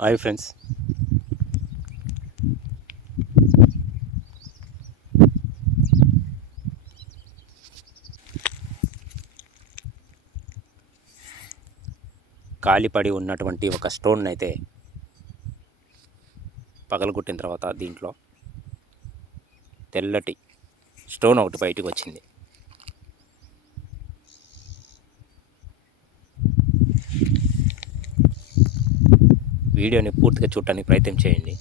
Hi friends కాలిపడి ఉన్నటువంటి ఒక stone అయితే పగలగొట్టిన తర్వాత దీంట్లో తెల్లటి స్టోన్ ఒకటి బయటకు వచ్చింది. వీడియోని పూర్తిగా చూడటానికి ప్రయత్నం చేయండి.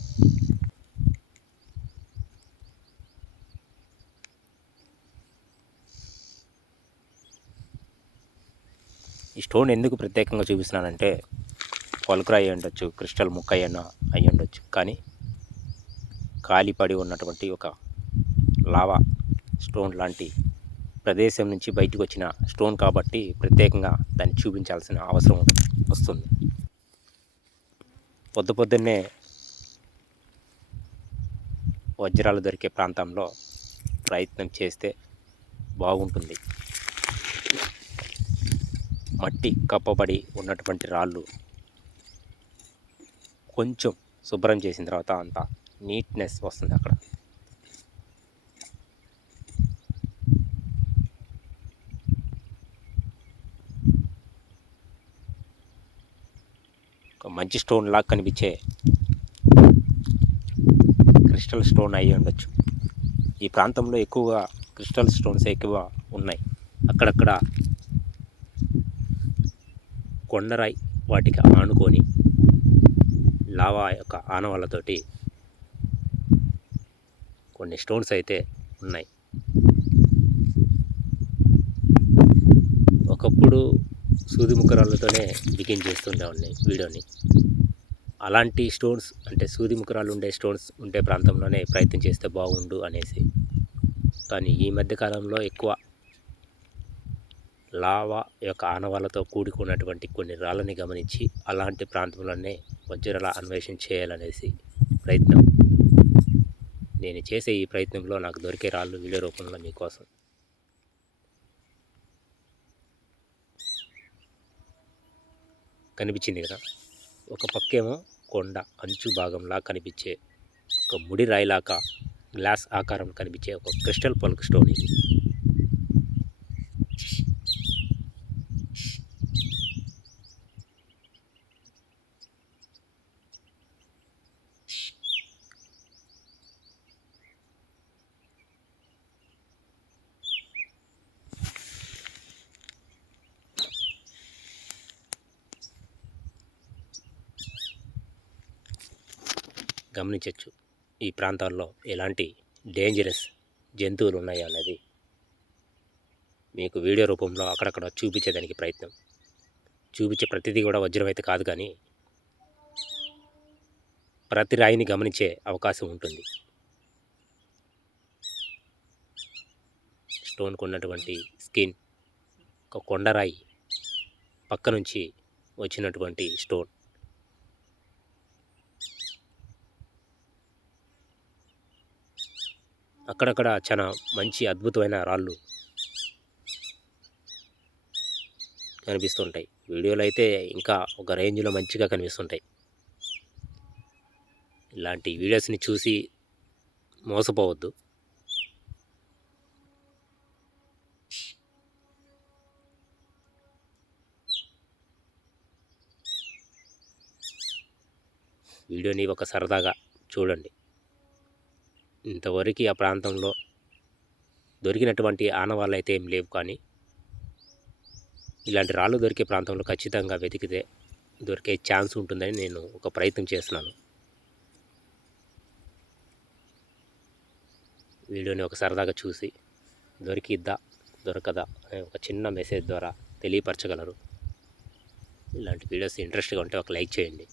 ఈ స్టోన్ ఎందుకు ప్రత్యేకంగా చూపిస్తున్నానంటే పొలకర అయి ఉండొచ్చు క్రిస్టల్ ముక్క అయ్యన అయి ఉండొచ్చు. కానీ కాలిపడి ఉన్నటువంటి ఒక లావా స్టోన్ లాంటి ప్రదేశం నుంచి బయటకు వచ్చిన స్టోన్ కాబట్టి ప్రత్యేకంగా దాన్ని చూపించాల్సిన అవసరం వస్తుంది. పొద్దు పొద్దున్నే వజ్రాలు దొరికే ప్రాంతంలో ప్రయత్నం చేస్తే బాగుంటుంది. మట్టి కప్పబడి ఉన్నటువంటి రాళ్ళు కొంచెం శుభ్రం చేసిన తర్వాత అంత నీట్నెస్ వస్తుంది అక్కడ ఒక మంచి స్టోన్ లాగా కనిపించే క్రిస్టల్ స్టోన్ అయి ఉండొచ్చు. ఈ ప్రాంతంలో ఎక్కువగా క్రిస్టల్ స్టోన్స్ ఎక్కువ ఉన్నాయి. అక్కడక్కడ కొండరాయి వాటికి ఆనుకొని లావా యొక్క ఆనవాళ్ళతోటి కొన్ని స్టోన్స్ అయితే ఉన్నాయి. ఒకప్పుడు సూది ముక్కరాళ్ళతోనే బిగిన్ చేస్తుండే ఉన్నాయి వీడియోని. అలాంటి స్టోన్స్ అంటే సూది ముఖరాలు ఉండే స్టోన్స్ ఉండే ప్రాంతంలోనే ప్రయత్నం చేస్తే బాగుండు అనేసి. కానీ ఈ మధ్యకాలంలో ఎక్కువ లావా యొక్క ఆనవాళ్ళతో కూడుకున్నటువంటి కొన్ని రాళ్ళని గమనించి అలాంటి ప్రాంతంలోనే వజ్రాల అన్వేషణ చేయాలనేసి ప్రయత్నం. నేను చేసే ఈ ప్రయత్నంలో నాకు దొరికే రాళ్ళు వీడియో రూపంలో మీకోసం. కనిపించింది కదా. ఒక పక్కేమో కొండ అంచు భాగంలా కనిపించే ఒక ముడి రాయిలాక గ్లాస్ ఆకారం కనిపించే ఒక క్రిస్టల్ పల్క్ స్టోన్ ఇది. గమనించవచ్చు ఈ ప్రాంతాల్లో ఎలాంటి డేంజరస్ జంతువులు ఉన్నాయా అన్నది మీకు వీడియో రూపంలో అక్కడక్కడ చూపించేదానికి ప్రయత్నం. చూపించే ప్రతిదీ కూడా వజ్రం అయితే కాదు కానీ ప్రతి రాయిని గమనించే అవకాశం ఉంటుంది. స్టోన్కు ఉన్నటువంటి స్కిన్ ఒక కొండరాయి పక్క నుంచి వచ్చినటువంటి స్టోన్. అక్కడక్కడ చాలా మంచి అద్భుతమైన రాళ్ళు కనిపిస్తుంటాయి. వీడియోలు అయితే ఇంకా ఒక రేంజ్లో మంచిగా కనిపిస్తుంటాయి. ఇలాంటి వీడియోస్ని చూసి మోసపోవద్దు. వీడియోని ఒక సరదాగా చూడండి. ఇంతవరకు ఆ ప్రాంతంలో దొరికినటువంటి ఆనవాళ్ళు అయితే ఏం లేవు కానీ ఇలాంటి రాళ్ళు దొరికే ప్రాంతంలో ఖచ్చితంగా వెతికితే దొరికే ఛాన్స్ ఉంటుందని నేను ఒక ప్రయత్నం చేస్తున్నాను. వీడియోని ఒక సరదాగా చూసి దొరికిద్దా దొరకదా అనే ఒక చిన్న మెసేజ్ ద్వారా తెలియపరచగలరు. ఇలాంటి వీడియోస్ ఇంట్రెస్ట్గా ఉంటే ఒక లైక్ చేయండి.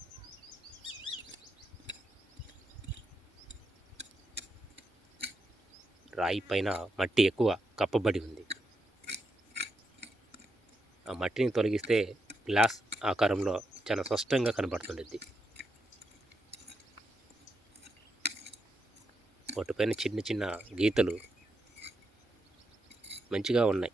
రాయి పైన మట్టి ఎక్కువ కప్పబడి ఉంది. ఆ మట్టిని తొలగిస్తే గ్లాస్ ఆకారంలో చాలా స్పష్టంగా కనబడుతుండేది వాటిపైన చిన్న చిన్న గీతలు మంచిగా ఉన్నాయి.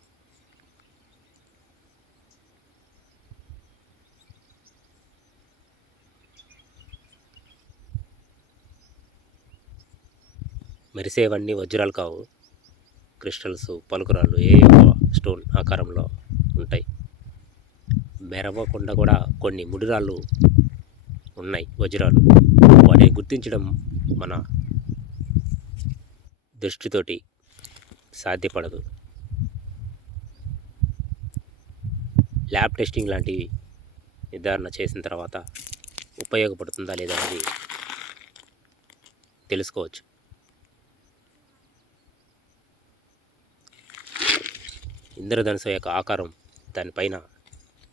మెరిసేవన్నీ వజ్రాలు కావు. క్రిస్టల్స్ పలుకురాళ్ళు ఏ స్టోన్ ఆకారంలో ఉంటాయి. మెరవకుండా కూడా కొన్ని ముడిరాళ్ళు ఉన్నాయి వజ్రాలు. వాటిని గుర్తించడం మన దృష్టితోటి సాధ్యపడదు. ల్యాబ్ టెస్టింగ్ లాంటివి నిర్ధారణ చేసిన తర్వాత ఉపయోగపడుతుందా లేదా అనేది తెలుసుకోవచ్చు. ఇంద్రధనుసు యొక్క ఆకారం దానిపైన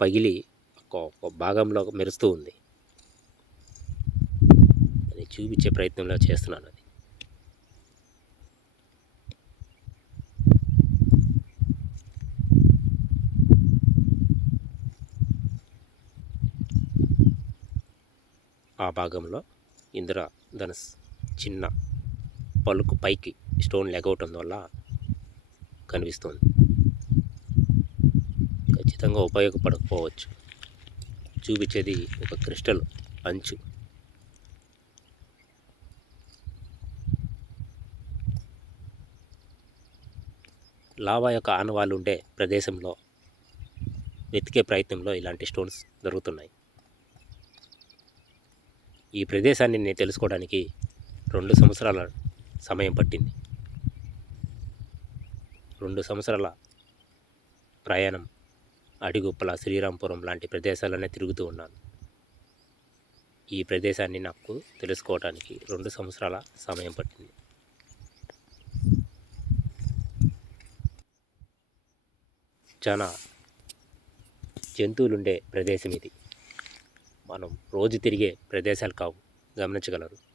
పగిలి ఒక ఒక భాగంలో మెరుస్తూ ఉంది. అది చూపించే ప్రయత్నంలో చేస్తున్నాను అది. ఆ భాగంలో ఇంద్ర ధనుస్ చిన్న పలుకు పైకి స్టోన్ లెగవటం వల్ల కనిపిస్తుంది. ఖచ్చితంగా ఉపయోగపడకపోవచ్చు. చూపించేది ఒక క్రిస్టల్ అంచు. లావా యొక్క ఆనవాళ్ళు ఉండే ప్రదేశంలో వెతికే ప్రయత్నంలో ఇలాంటి స్టోన్స్ దొరుకుతున్నాయి. ఈ ప్రదేశాన్ని నేను తెలుసుకోవడానికి రెండు సంవత్సరాల సమయం పట్టింది. రెండు సంవత్సరాల ప్రయాణం అడిగుప్పల శ్రీరాంపురం లాంటి ప్రదేశాలనే తిరుగుతూ ఉన్నాను. ఈ ప్రదేశాన్ని నాకు తెలుసుకోవడానికి రెండు సంవత్సరాల సమయం పట్టింది. చాలా జంతువులుండే ప్రదేశం ఇది. మనం రోజు తిరిగే ప్రదేశాలు కావు. గమనించగలరు.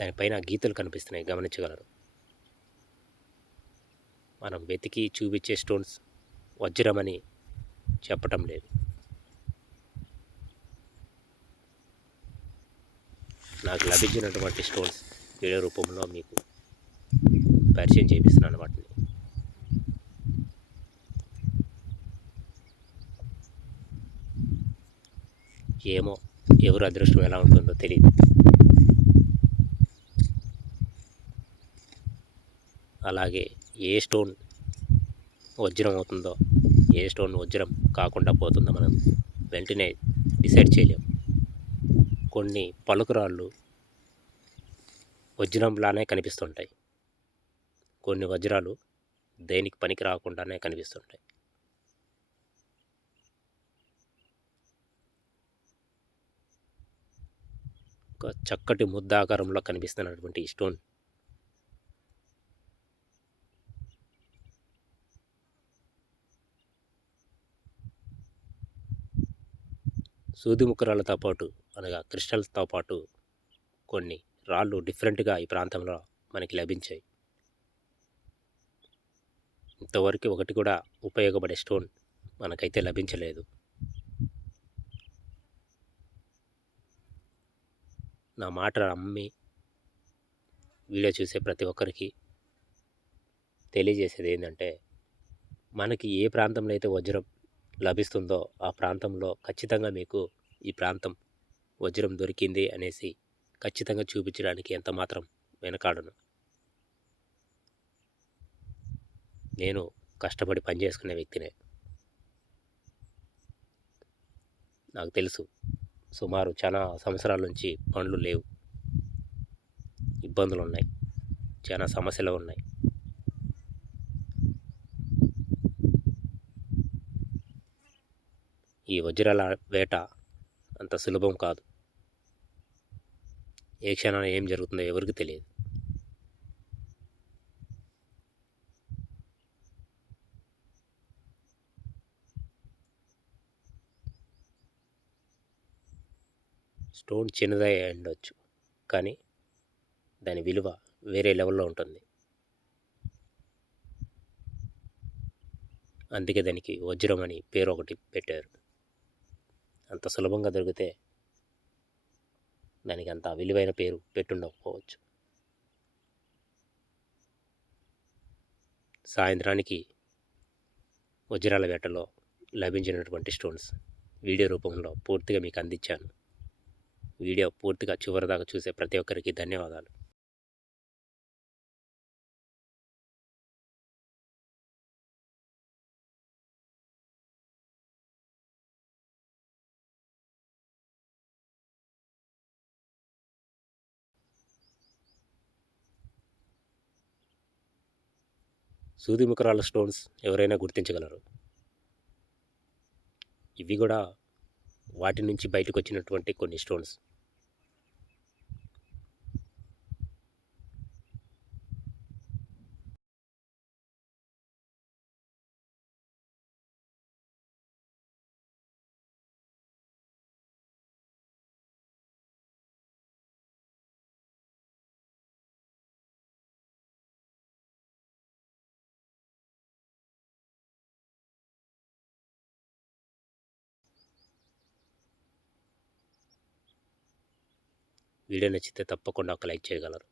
దానిపైన గీతలు కనిపిస్తున్నాయి గమనించగలరు. మనం వెతికి చూపించే స్టోన్స్ వజ్రమని చెప్పటం లేదు. నాకు లభించినటువంటి స్టోన్స్ వీడియో రూపంలో మీకు పరిచయం చేపిస్తున్నాను వాటిని. ఏమో ఎవరు అదృష్టం ఎలా ఉంటుందో తెలియదు అలాగే ఏ స్టోన్ వజ్రం అవుతుందో ఏ స్టోన్ వజ్రం కాకుండా పోతుందో మనం వెంటనే డిసైడ్ చేయలేం. కొన్ని పలుకురాళ్ళు వజ్రంలానే కనిపిస్తుంటాయి. కొన్ని వజ్రాలు దేనికి పనికి రాకుండానే కనిపిస్తుంటాయి. ఒక చక్కటి ముద్ద ఆకారంలో కనిపిస్తున్నటువంటి ఈ స్టోన్ సూది ముక్కరాళ్ళతో పాటు అనగా క్రిస్టల్స్తో పాటు కొన్ని రాళ్ళు డిఫరెంట్గా ఈ ప్రాంతంలో మనకి లభించాయి. ఇంతవరకు ఒకటి కూడా ఉపయోగపడే స్టోన్ మనకైతే లభించలేదు. నా మాట నమ్మి వీడియో చూసే ప్రతి ఒక్కరికి తెలియజేసేది ఏంటంటే మనకి ఏ ప్రాంతంలో అయితే వజ్రం లభిస్తుందో ఆ ప్రాంతంలో ఖచ్చితంగా మీకు ఈ ప్రాంతం వజ్రం దొరికింది అనేసి ఖచ్చితంగా చూపించడానికి ఎంత మాత్రం వెనకాడను. నేను కష్టపడి పనిచేసుకునే వ్యక్తినే. నాకు తెలుసు సుమారు చాలా సంవత్సరాల నుంచి పనులు లేవు. ఇబ్బందులు ఉన్నాయి చాలా సమస్యలు ఉన్నాయి. ఈ వజ్రాల వేట అంత సులభం కాదు. ఏ క్షణాన ఏం జరుగుతుందో ఎవరికి తెలియదు. స్టోన్ చిన్నదై ఉండొచ్చు కానీ దాని విలువ వేరే లెవెల్లో ఉంటుంది. అందుకే దానికి వజ్రం అని పేరు ఒకటి పెట్టారు. అంత సులభంగా దొరికితే దానికి అంత విలువైన పేరు పెట్టుండకపోవచ్చు. సాయంత్రానికి వజ్రాల వేటలో లభించినటువంటి స్టోన్స్ వీడియో రూపంలో పూర్తిగా మీకు అందించాను. వీడియో పూర్తిగా చివరిదాకా చూసే ప్రతి ఒక్కరికి ధన్యవాదాలు. సూదిముఖరాల స్టోన్స్ ఎవరైనా గుర్తించగలరు? ఇవి కూడా వాటి నుంచి బయటకు వచ్చినటువంటి కొన్ని స్టోన్స్. వీడియో నచ్చితే తప్పకుండా ఒక లైక్ చేయగలరు.